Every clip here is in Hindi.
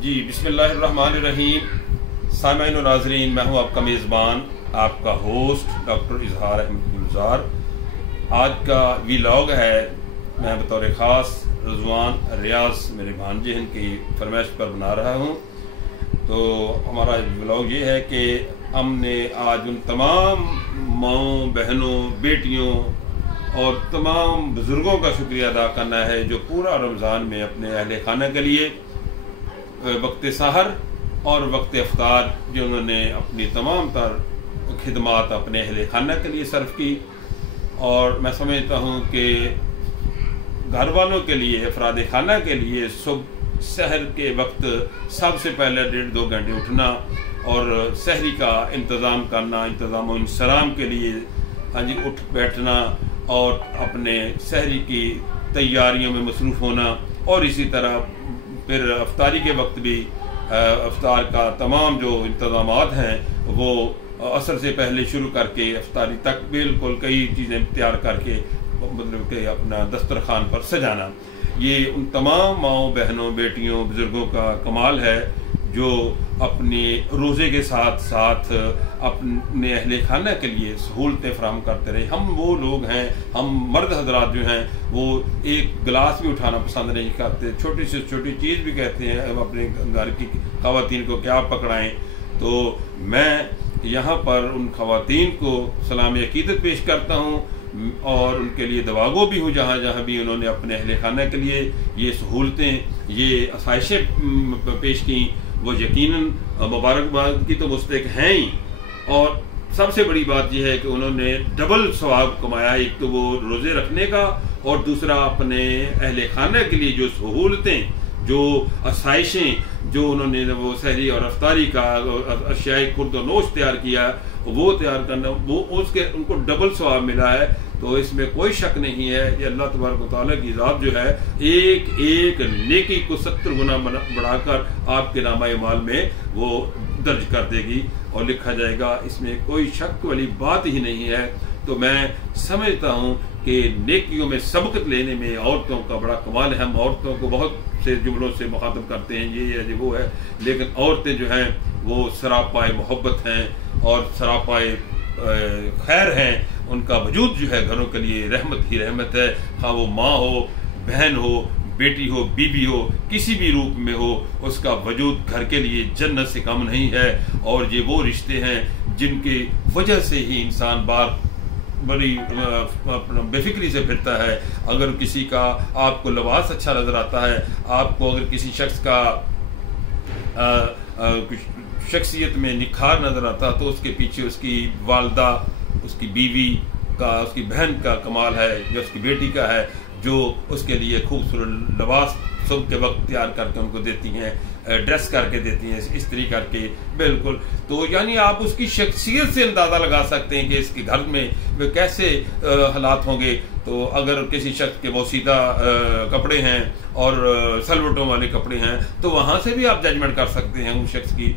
जी बिस्मिल्लाहिर्रहमानिर्रहीम। सामईन और नाज़रीन, मैं हूँ आपका मेज़बान, आपका होस्ट डॉक्टर इजहार अहमद गुलजार। आज का वीलॉग है, मैं बतौर ख़ास रज़वान रियाज मेरे भांजे हैं की फरमाइश पर बना रहा हूँ। तो हमारा वीलॉग ये है कि हमने आज उन तमाम माँओं, बहनों, बेटियों और तमाम बुज़ुर्गों का शुक्रिया अदा करना है जो पूरा रमज़ान में अपने अहले खाना के लिए वक्त सहर और वक्त इफ्तार जो उन्होंने अपनी तमाम तर खिदमात अपने अहले खाना के लिए सर्व की। और मैं समझता हूँ कि घर वालों के लिए, अफराद खाना के लिए सुबह सहर के वक्त सबसे पहले 1.5-2 घंटे उठना और सहरी का इंतज़ाम करना, इंतज़ाम इंसलाम के लिए हाँ जी उठ बैठना और अपने सहरी की तैयारियों में मसरूफ़ होना। और इसी तरह फिर अफ्तारी के वक्त भी अफ्तार का तमाम जो इंतज़ामात हैं वो असर से पहले शुरू करके अफ्तारी तक बिल्कुल कई चीज़ें तैयार करके मतलब कि अपना दस्तरखान पर सजाना। ये उन तमाम माँओं, बहनों, बेटियों, बुज़ुर्गों का कमाल है जो अपने रोज़े के साथ साथ अपने अहले खाना के लिए सहूलतें फराहम करते रहे। हम वो लोग हैं, हम मर्द हजरात जो हैं वो एक गिलास भी उठाना पसंद नहीं करते, छोटी से छोटी चीज़ भी कहते हैं हम अपने घर की ख़वातीन को क्या पकड़ाएं। तो मैं यहाँ पर उन ख़वातीन को सलाम अकीदत पेश करता हूँ और उनके लिए दवागो भी हूँ जहाँ जहाँ भी उन्होंने अपने अहले खाना के लिए ये सहूलतें, ये आसाइशें पेश की। वो यकीनन मुबारकबाद की तो मुस्तहिक हैं ही, और सबसे बड़ी बात यह है कि उन्होंने डबल सवाब कमाया, एक तो वो रोज़े रखने का और दूसरा अपने अहले खाना के लिए जो सहूलतें, जो आसाइशें जो उन्होंने वो सहरी और अफ्तारी का अशियाई खुर्द और नोश तैयार किया, वो तैयार करना, वो उसके उनको डबल सवाब मिला है। तो इसमें कोई शक नहीं है कि अल्लाह तबारक व तआला की ज़ात जो है एक एक नेकी को 70 गुना बढ़ाकर आपके नामा-ए-माल में वो दर्ज कर देगी और लिखा जाएगा। इसमें कोई शक वाली बात ही नहीं है। तो मैं समझता हूँ कि नेकियों में सबकत लेने में औरतों का बड़ा कमाल है। हम औरतों को बहुत से जुमलों से मुखातब करते हैं, ये है वो है, लेकिन औरतें जो हैं वो सरापाए मोहब्बत हैं और सरापाए खैर हैं। उनका वजूद जो है घरों के लिए रहमत ही रहमत है। हाँ वो माँ हो, बहन हो, बेटी हो, बीबी हो, किसी भी रूप में हो, उसका वजूद घर के लिए जन्नत से कम नहीं है। और ये वो रिश्ते हैं जिनकी वजह से ही इंसान बड़ी बेफिक्री से फिरता है। अगर किसी का आपको लिबास अच्छा नजर आता है, आपको अगर किसी शख्स का शख्सियत में निखार नजर आता तो उसके पीछे उसकी वालदा, उसकी बीवी का, उसकी बहन का कमाल है, जो उसकी बेटी का है, जो उसके लिए खूबसूरत लिबास सुबह के वक्त तैयार करके उनको देती हैं, ड्रेस करके देती हैं, इस्त्री करके। बिल्कुल, तो यानी आप उसकी शख्सियत से अंदाज़ा लगा सकते हैं कि इसके घर में वे कैसे हालात होंगे। तो अगर किसी शख्स के बोसीदा कपड़े हैं और सलवटों वाले कपड़े हैं तो वहाँ से भी आप जजमेंट कर सकते हैं उस शख्स की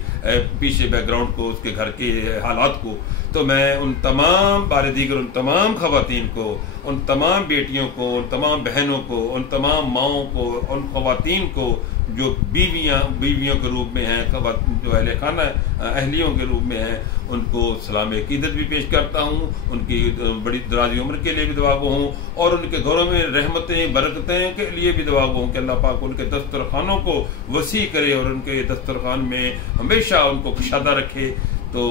पीछे बैकग्राउंड को, उसके घर के हालात को। तो मैं उन तमाम बारदीगर, उन तमाम ख़वातीन को, उन तमाम बेटियों को, उन तमाम बहनों को, उन तमाम माँओं को, उन ख़वातीन को जो बीवियों के रूप में हैं, जो अहले खाना अहलियों के रूप में हैं, उनको सलाम अकीदत भी पेश करता हूँ। उनकी बड़ी दराजी उम्र के लिए भी दुआगो हूँ और उनके घरों में रहमतें, बरकतें के लिए भी दुआगो हूँ कि अल्लाह पाक उनके दस्तरखानों को वसी करे और उनके दस्तरखान में हमेशा उनको कुशादा रखे। तो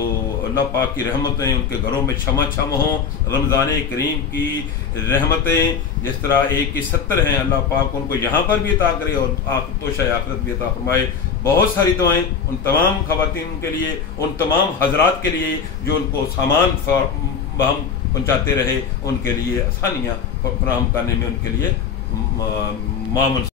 अल्लाह पाक की रहमतें उनके घरों में छमा छम हों। रमज़ान करीम की रहमतें जिस तरह 1 की 70 हैं, अल्लाह पाक उनको यहाँ पर भी अता करे और तोशा आखिरत भी अता फरमाए। बहुत सारी दुआएं उन तमाम ख़वातीन के लिए, उन तमाम हजरात के लिए जो उनको सामान हम पहुँचाते रहे, उनके लिए आसानियाँ फराहम करने में उनके लिए मामूल